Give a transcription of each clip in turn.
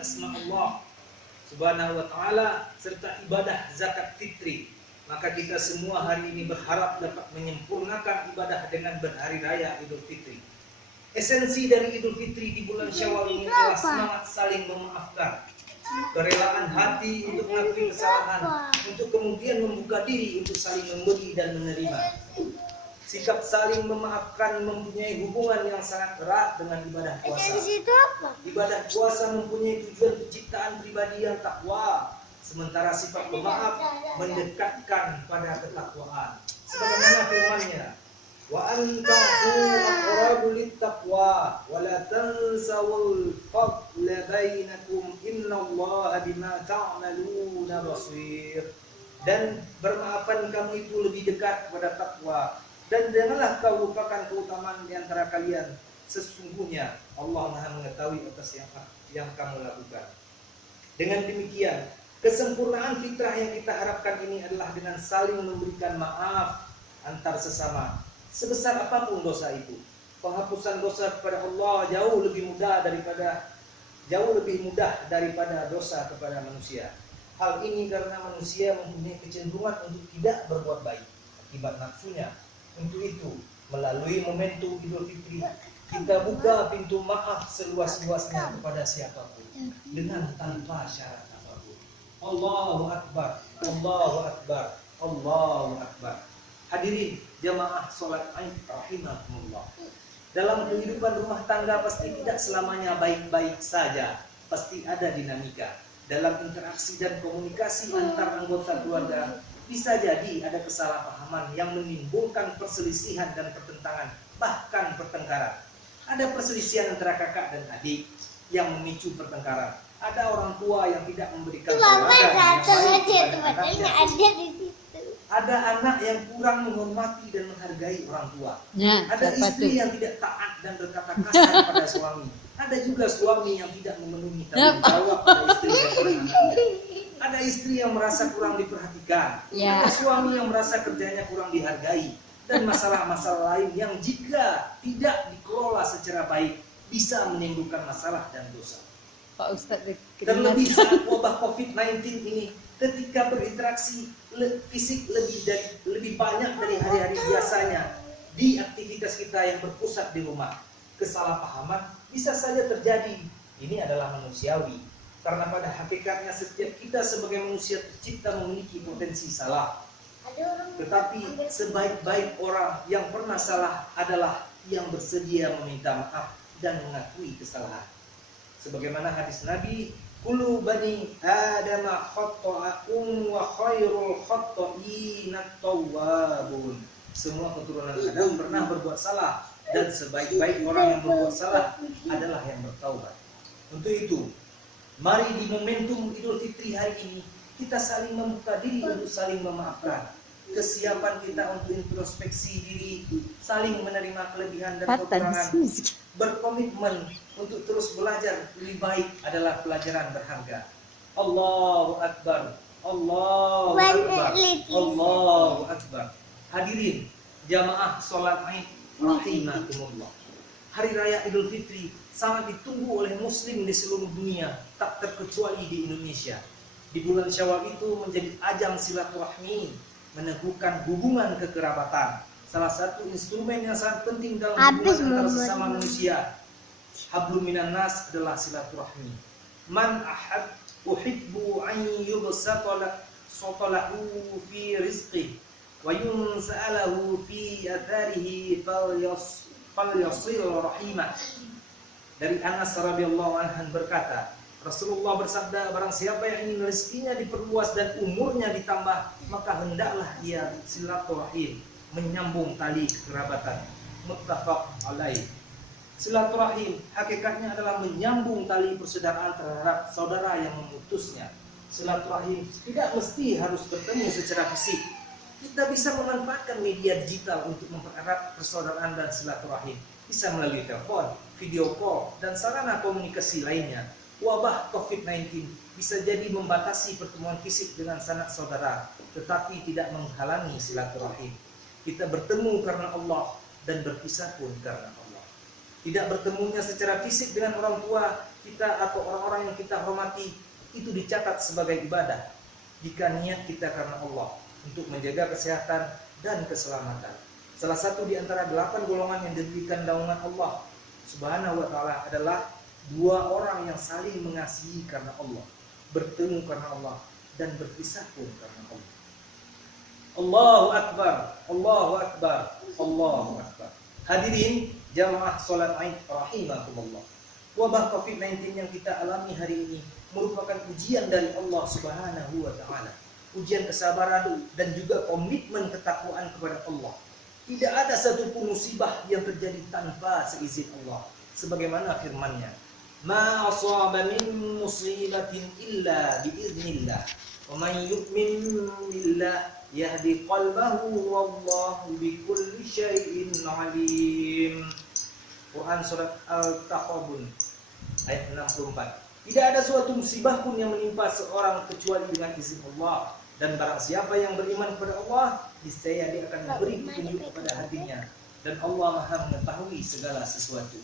asma Allah Subhanahu wa ta'ala serta ibadah zakat fitri. Maka kita semua hari ini berharap dapat menyempurnakan ibadah dengan berhari raya Idul Fitri. Esensi dari Idul Fitri di bulan Syawal ini adalah semangat saling memaafkan, kerelaan hati untuk mengakui kesalahan, untuk kemudian membuka diri untuk saling memberi dan menerima. Sikap saling memaafkan mempunyai hubungan yang sangat erat dengan ibadah puasa. Ibadah puasa mempunyai tujuan penciptaan pribadi yang takwa, sementara sifat pemaaf mendekatkan pada ketakwaan. Sebagaimana firman-Nya, wa antahu aqrabu littaqwa wa la tansawul fadla bainakum innallaha bima ta'maluna basir. Dan bermaafan kamu itu lebih dekat kepada takwa, dan janganlah kau lupakan keutamaan di antara kalian. Sesungguhnya Allah Maha mengetahui atas yang kamu lakukan. Dengan demikian, kesempurnaan fitrah yang kita harapkan ini adalah dengan saling memberikan maaf antar sesama. Sebesar apapun dosa itu, penghapusan dosa kepada Allah jauh lebih mudah daripada dosa kepada manusia. Hal ini karena manusia mempunyai kecenderungan untuk tidak berbuat baik akibat nafsunya. Untuk itu, melalui momentum Idul Fitri, kita buka pintu maaf seluas-luasnya kepada siapapun dengan tanpa syarat apapun. Allahu Akbar, Allahu Akbar, Allahu Akbar. Hadirin jamaah sholat Id rahimakumullah. Dalam kehidupan rumah tangga pasti tidak selamanya baik-baik saja, pasti ada dinamika. Dalam interaksi dan komunikasi antar anggota keluarga, bisa jadi ada kesalahpahaman yang menimbulkan perselisihan dan pertentangan, bahkan pertengkaran. Ada perselisihan antara kakak dan adik yang memicu pertengkaran. Ada orang tua yang tidak memberikan teladan yang baik kepada anaknya. Ada anak yang kurang menghormati dan menghargai orang tua. Ada istri yang tidak taat dan berkata kasar pada suami. Ada juga suami yang tidak memenuhi tanggung jawab pada istri dan anak-anaknya. Ada istri yang merasa kurang diperhatikan. Ada suami yang merasa kerjanya kurang dihargai. Dan masalah-masalah lain yang jika tidak dikelola secara baik bisa menimbulkan masalah dan dosa. Pak Ustadz, terlebih saat wabah COVID-19 ini, ketika berinteraksi fisik lebih banyak dari hari-hari biasanya di aktivitas kita yang berpusat di rumah, kesalahpahaman bisa saja terjadi. Ini adalah manusiawi, karena pada hakikatnya setiap kita sebagai manusia tercipta memiliki potensi salah. Tetapi sebaik-baik orang yang pernah salah adalah yang bersedia meminta maaf dan mengakui kesalahan. Sebagaimana hadis Nabi, kullu bani Adam khata'un wa khairul khata'ina tawwabun. Semua keturunan Adam pernah berbuat salah, dan sebaik-baik orang yang berbuat salah adalah yang bertaubat. Untuk itu, mari di momentum Idul Fitri hari ini kita saling membuka diri untuk saling memaafkan. Kesiapan kita untuk introspeksi diri, saling menerima kelebihan dan kekurangan, berkomitmen untuk terus belajar lebih baik adalah pelajaran berharga. Allahu Akbar, Allahu Akbar, Allahu Akbar. Hadirin jamaah sholat Id rahimakumullah. Hari raya Idul Fitri sangat ditunggu oleh muslim di seluruh dunia, tak terkecuali di Indonesia. Di bulan Syawal itu menjadi ajang silaturahmi, meneguhkan hubungan kekerabatan. Salah satu instrumen yang sangat penting dalam hubungan antar sesama manusia, hablum minan nas, adalah silaturahmi. Man ahad uhibbu an yubsatalahu fi rizqi wa yunsa'alahu fi atharihi falyasil rahimah. Dari Anas radhiyallahu anhu berkata, Rasulullah bersabda, barang siapa yang ingin rezekinya diperluas dan umurnya ditambah, maka hendaklah ia silaturahim, menyambung tali kekerabatan. Muttafaq alaih. Silaturahim hakikatnya adalah menyambung tali persaudaraan terhadap saudara yang memutusnya. Silaturahim tidak mesti harus bertemu secara fisik. Kita bisa memanfaatkan media digital untuk mempererat persaudaraan dan silaturahim. Bisa melalui telepon, video call, dan sarana komunikasi lainnya. Wabah COVID-19 bisa jadi membatasi pertemuan fisik dengan sanak saudara, tetapi tidak menghalangi silaturahim. Kita bertemu karena Allah dan berpisah pun karena Allah. Tidak bertemunya secara fisik dengan orang tua kita atau orang-orang yang kita hormati, itu dicatat sebagai ibadah jika niat kita karena Allah untuk menjaga kesehatan dan keselamatan. Salah satu di antara 8 golongan yang diberikan naungan Allah Subhanahu wa ta'ala adalah 2 orang yang saling mengasihi karena Allah, bertemu karena Allah, dan berpisah pun karena Allah. Allahu Akbar, Allahu Akbar, Allahu Akbar. Hadirin jamaah salat Id rahimakumullah. Wabah COVID-19 yang kita alami hari ini merupakan ujian dari Allah Subhanahu wa ta'ala. Ujian kesabaran dan juga komitmen ketakwaan kepada Allah. Tidak ada satupun musibah yang terjadi tanpa seizin Allah. Sebagaimana firman-Nya, "Ma asaba min musibatin illa biiznillah, wa man yu'min billah yahdi qalbahu wallahu bikulli syai'in alim." Quran surat Al-Taghabun ayat 64. Tidak ada suatu musibah pun yang menimpa seorang kecuali dengan izin Allah. Dan barang siapa yang beriman kepada Allah, niscaya dia akan memberi petunjuk kepada hatinya. Dan Allah Maha mengetahui segala sesuatu.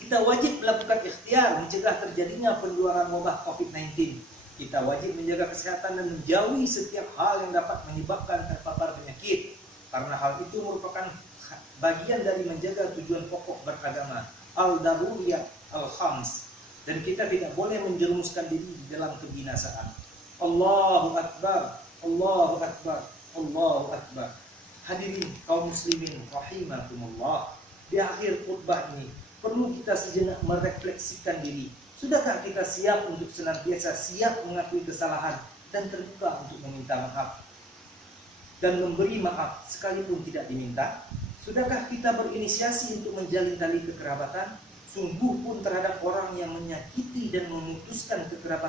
Kita wajib melakukan ikhtiar mencegah terjadinya penularan wabah COVID-19. Kita wajib menjaga kesehatan dan menjauhi setiap hal yang dapat menyebabkan terpapar penyakit. Karena hal itu merupakan bagian dari menjaga tujuan pokok beragama, al-daruriyah al-khams. Dan kita tidak boleh menjerumuskan diri di dalam kebinasaan. Allahu Akbar, Allahu Akbar, Allahu Akbar. Hadirin kaum muslimin rahimakumullah. Di akhir khutbah ini perlu kita sejenak merefleksikan diri. Sudahkah kita siap untuk senantiasa siap mengakui kesalahan dan terbuka untuk meminta maaf dan memberi maaf sekalipun tidak diminta? Sudahkah kita berinisiasi untuk menjalin tali kekerabatan? Sungguh pun terhadap orang yang menyakiti dan memutuskan kekerabatan